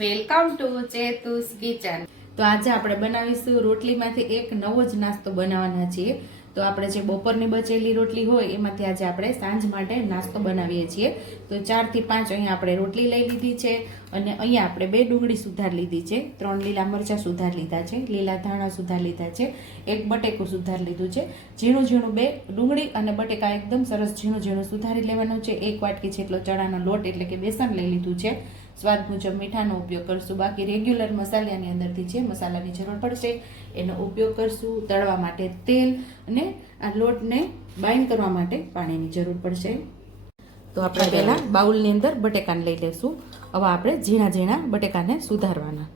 Welcome to ચેતુસ kitchen તો આજે આપણે બનાવીશું રોટલીમાંથી એક નવો જ નાસ્તો બનાવવાના છીએ. તો આપણે જે બપોરની બચેલી રોટલી હોય, એમાંથી આજે આપણે સાંજ માટે નાસ્તો બનાવીએ છીએ. તો ચારથી પાંચ અહીંયા આપણે રોટલી લઈ લીધી છે અને અહીંયા આપણે બે ડુંગળી સુધાર લીધી છે. ત્રણ લીલા મરચાં સુધાર લીધા છે, લીલા ધાણા સુધાર લીધા છે, એક બટેકું સુધાર લીધું છે. ઝીણું ઝીણું બે ડુંગળી અને બટેકા એકદમ સરસ ઝીણું ઝીણું સુધારી લેવાનું છે. એક વાટકી જેટલો ચણાનો લોટ એટલે કે બેસન લઈ લીધું છે. સ્વાદ મુજબ મીઠાનો ઉપયોગ કરશું. બાકી રેગ્યુલર મસાલાની અંદરથી જે મસાલાની જરૂર પડશે એનો ઉપયોગ કરશું તળવા માટે તેલ અને આ લોટને બાઇન્ડ કરવા માટે પાણીની જરૂર પડશે. તો આપણે પહેલાં બાઉલની અંદર બટેકાને લઈ લઈશું હવે આપણે ઝીણા ઝીણા બટેકાને સુધારવાના.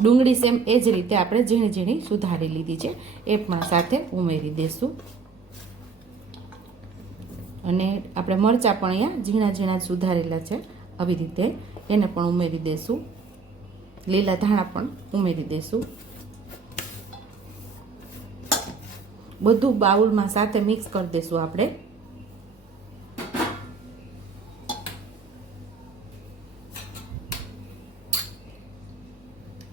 ડુંગળી સેમ એ જ રીતે આપણે ઝીણી ઝીણી સુધારી લીધી છે. એ પણ સાથે ઉમેરી દઈશું અને આપણે મરચાં પણ અહીંયા ઝીણા ઝીણા જ સુધારેલા છે. આવી રીતે એને પણ ઉમેરી દઈશું લીલા ધાણા પણ ઉમેરી દઈશું બધું બાઉલમાં સાથે મિક્સ કરી દઈશું આપણે.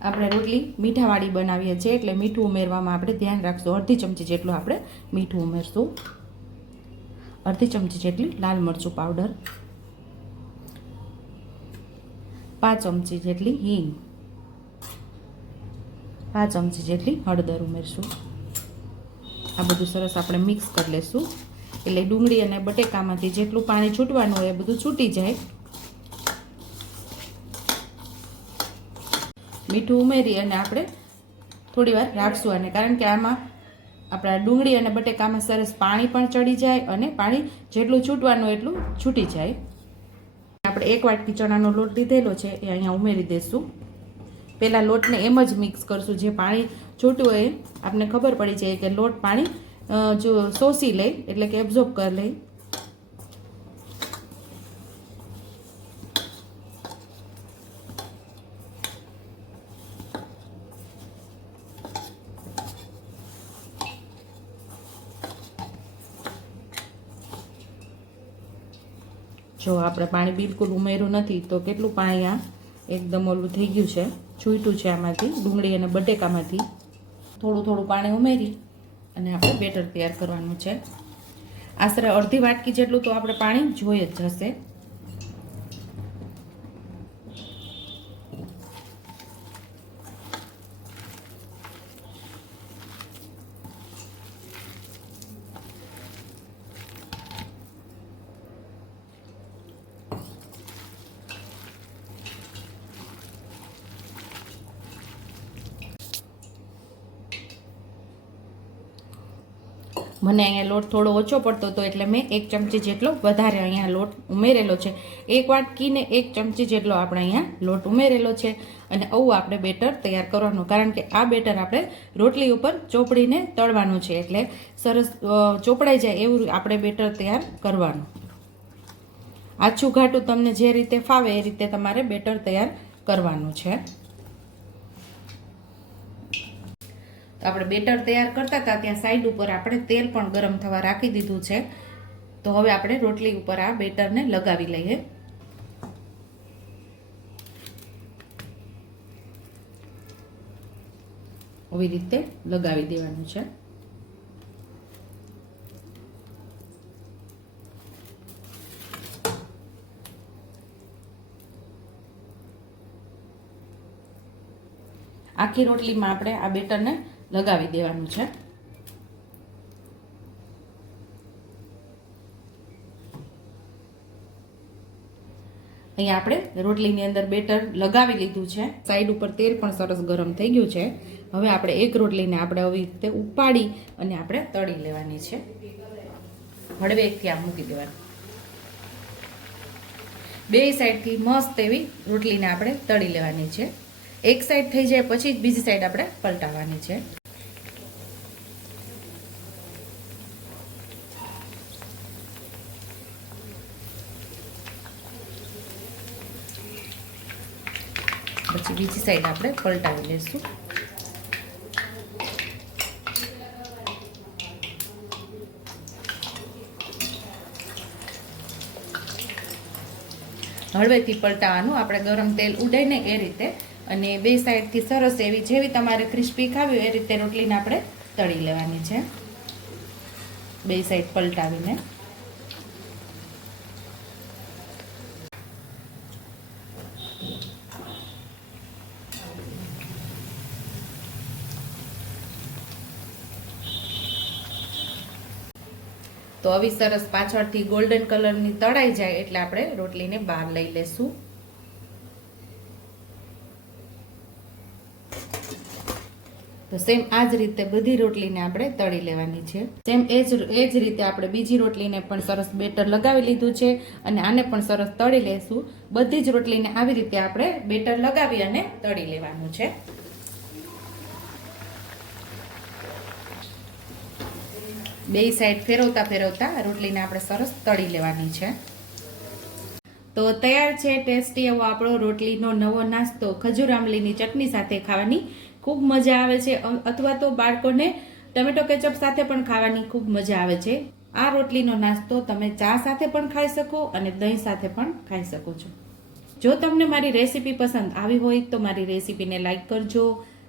આપણે રોટલી મીઠાવાળી બનાવીએ છીએ એટલે મીઠું ઉમેરવામાં આપણે ધ્યાન રાખશું. અડધી ચમચી જેટલું આપણે મીઠું ઉમેરશું. અડધી ચમચી જેટલી લાલ મરચું પાવડર પાંચ ચમચી જેટલી હિંગ. પાંચ ચમચી જેટલી હળદર ઉમેરશું. આ બધું સરસ આપણે મિક્સ કરી લઈશું એટલે ડુંગળી અને બટેકામાંથી જેટલું પાણી છૂટવાનું હોય એ બધું છૂટી જાય. મીઠું ઉમેરી અને આપણે થોડી વાર રાખશું અને કારણ કે આમાં આપણા ડુંગળી અને બટેકામાં સરસ પાણી પણ ચડી જાય અને પાણી જેટલું છૂટવાનું એટલું છૂટી જાય. આપણે એક વાટકી ચણાનો લોટ લીધેલો છે, એ અહીંયા ઉમેરી દઈશું પહેલાં લોટને એમ જ મિક્સ કરશું, જે પાણી છૂટ્યું હોય આપને ખબર પડી જાય કે લોટ પાણી જો શોષી લે, એટલે કે એબ્ઝોર્બ કરી લે. જો આપણે પાણી બિલકુલ ઉમેર્યું નથી, તો કેટલું પાણી આ એકદમ ઓલું થઈ ગયું છે, છૂટ્યું છે આમાંથી, ડુંગળી અને બટેકામાંથી. થોડું થોડું પાણી ઉમેરી અને આપણે બેટર તૈયાર કરવાનું છે. આશરે અડધી વાટકી જેટલું તો આપણે પાણી જોઈએ જ જશે. મને અહીંયા લોટ થોડો ઓછો પડતો હતો એટલે મેં એક ચમચી જેટલો વધારે અહીંયા લોટ ઉમેરેલો છે. એક વાટકીને એક ચમચી જેટલો આપણે અહીંયા લોટ ઉમેરેલો છે અને આવું આપણે બેટર તૈયાર કરવાનું. કારણ કે આ બેટર આપણે રોટલી ઉપર ચોપડીને તળવાનું છે એટલે સરસ ચોપડાઈ જાય એવું આપણે બેટર તૈયાર કરવાનું. આછું ઘાટું તમને જે રીતે ફાવે એ રીતે તમારે બેટર તૈયાર કરવાનું છે. તો આપણે બેટર તૈયાર કરતા હતા, ત્યાં સાઈડ ઉપર આપણે તેલ પણ ગરમ થવા રાખી દીધું છે. તો હવે આપણે રોટલી ઉપર આ બેટરને લગાવી લઈએ. આવી રીતે લગાવી દેવાનું છે. આખી રોટલીમાં આપણે આ બેટરને લગાવી દેવાનું છે. અહીંયા આપણે રોટલીની અંદર બેટર લગાવી લીધું છે. સાઈડ ઉપર તેલ પણ સરસ ગરમ થઈ ગયું છે. હવે આપણે એક રોટલીને આપણે આવી રીતે ઉપાડી અને આપણે તળી લેવાની છે. હળવેકથી આ મૂકી દેવાની. બે સાઈડથી મસ્ત એવી રોટલીને આપણે તળી લેવાની છે. એક સાઈડ થઈ જાય પછી બીજી સાઈડ આપણે પલટાવવાની છે. પછી બીજી સાઈડ આપણે પલટાવી લઈશું. હળવેથી પલટાવવાનું આપણે ગરમ તેલ ઉડાઈને એ રીતે અને બે સાઈડથી સરસ એવી જેવી તમારે ક્રિસ્પી ખાવી એ રીતે રોટલીને આપણે તળી લેવાની છે. બે સાઈડ પલટાવીને. તો આવી સરસ પાછળથી ગોલ્ડન કલરની તળાઈ જાય એટલે આપણે રોટલીને બહાર લઈ લેશું. તો સેમ આ જ રીતે બધી રોટલીને આપણે તળી લેવાની છે. સેમ એ જ એ જ રીતે આપણે બીજી રોટલીને પણ સરસ બેટર લગાવી લીધું છે અને આને પણ સરસ તળી લેશું. બધી જ રોટલીને આવી રીતે આપણે બેટર લગાવી અને તળી લેવાનું છે. બે સાઈડ ફેરવતા ફેરવતા રોટલીને આપણે સરસ તળી લેવાની છે. તો તૈયાર છે, ટેસ્ટી એવો આપણો રોટલીનો નવો નાસ્તો. ખજૂર આંબલીની ચટણી સાથે ખાવાની ખૂબ મજા આવે છે. અથવા તો બાળકોને ટમેટો કેચઅપ સાથે પણ ખાવાની ખૂબ મજા આવે છે. આ રોટલીનો નાસ્તો તમે ચા સાથે પણ ખાઈ શકો અને દહીં સાથે પણ ખાઈ શકો છો. જો તમને મારી રેસીપી પસંદ આવી હોય તો મારી રેસીપીને લાઈક કરજો.